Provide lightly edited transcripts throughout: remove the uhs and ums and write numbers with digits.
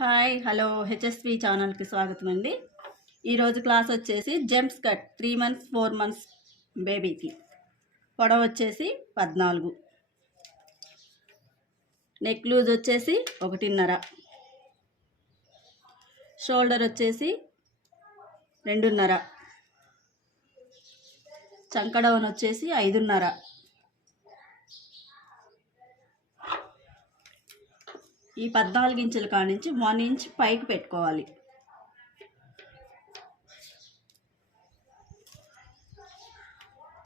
Hi hello HSV ఛానల్కి స్వాగతం అండి. ఈరోజు క్లాస్ వచ్చేసి జంప్స్ కట్ 3 months 4 months బేబీకి. పొడవు వచ్చేసి 14, నెక్ లూజ్ వచ్చేసి 1.5, షోల్డర్ వచ్చేసి 2.5, చంకడౌన్ వచ్చేసి 5.5. ఈ 14 ఇంచుల కాడి నుంచి 1 inch పైకి పెట్టుకోవాలి.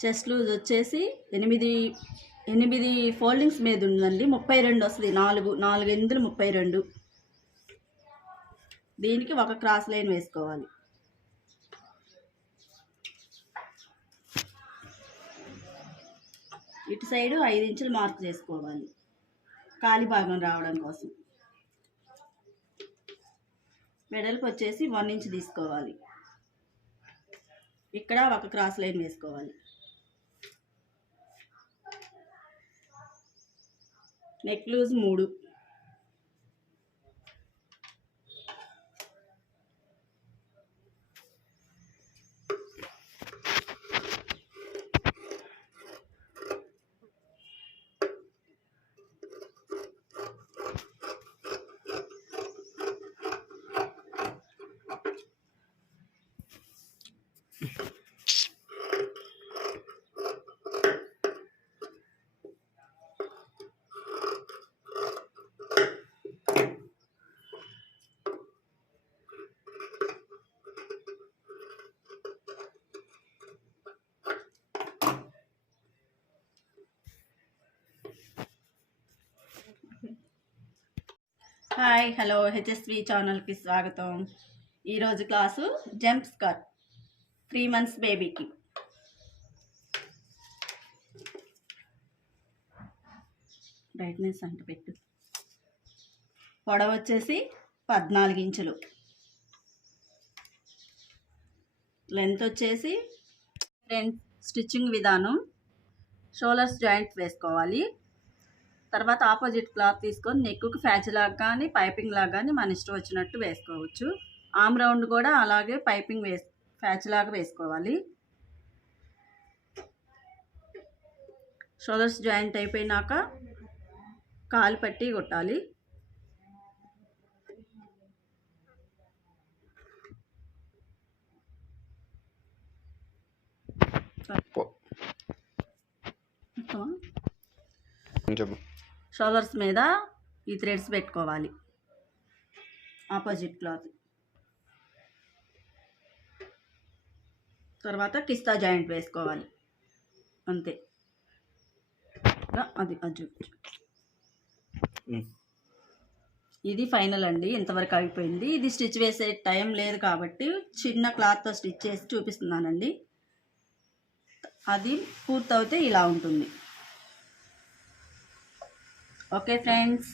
చెస్ట్ లూజ్ వచ్చేసి 8 ఫోల్డింగ్స్ మీద ఉందండి. 32 వస్తుంది. 4 ఇందులు 32. దీనికి ఒక క్రాస్ లైన్ వేసుకోవాలి. ఇటు సైడు 5 ఇంచులు మార్క్ చేసుకోవాలి కాలి భాగం రావడం కోసం. వెడల్పు వచ్చేసి 1 inch తీసుకోవాలి. ఇక్కడ ఒక క్రాస్ లైన్ వేసుకోవాలి. Neck loose 3, hi hello HSV ఛానల్కి స్వాగతం. ఈరోజు క్లాసు జంప్స్ కట్ 3 months బేబీకి. బ్రైట్నెస్ అంట పెట్టు. పొడవు వచ్చేసి 14 ఇంచులు, లెంత్ వచ్చేసి స్టిచ్చింగ్ విధానం షోల్డర్స్ జాయింట్ వేసుకోవాలి. తర్వాత ఆపోజిట్ క్లాత్ తీసుకొని నెక్కు ఫ్యాచ్ లాగా కానీ పైపింగ్ లాగా కానీ మన ఇష్టం వచ్చినట్టు వేసుకోవచ్చు. ఆమ్ రౌండ్ కూడా అలాగే పైపింగ్ ఫ్యాచ్ లాగా వేసుకోవాలి. షోల్డర్స్ జాయింట్ అయిపోయినాక కాలు పట్టి కొట్టాలి. షోల్డర్స్ మీద ఈ థ్రెడ్స్ పెట్టుకోవాలి. ఆపోజిట్ క్లాత్ తర్వాత కిస్తా జాయింట్ వేసుకోవాలి. అంతే. అది ఇది ఫైనల్ అండి. ఇంతవరకు అయిపోయింది. ఇది స్టిచ్ వేసే టైం లేదు కాబట్టి చిన్న క్లాత్తో స్టిచ్ చేసి చూపిస్తున్నానండి. అది పూర్తవుతే ఇలా ఉంటుంది. ఓకే ఫ్రెండ్స్,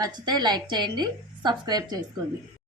నచ్చితే లైక్ చేయండి, సబ్స్క్రైబ్ చేసుకోండి.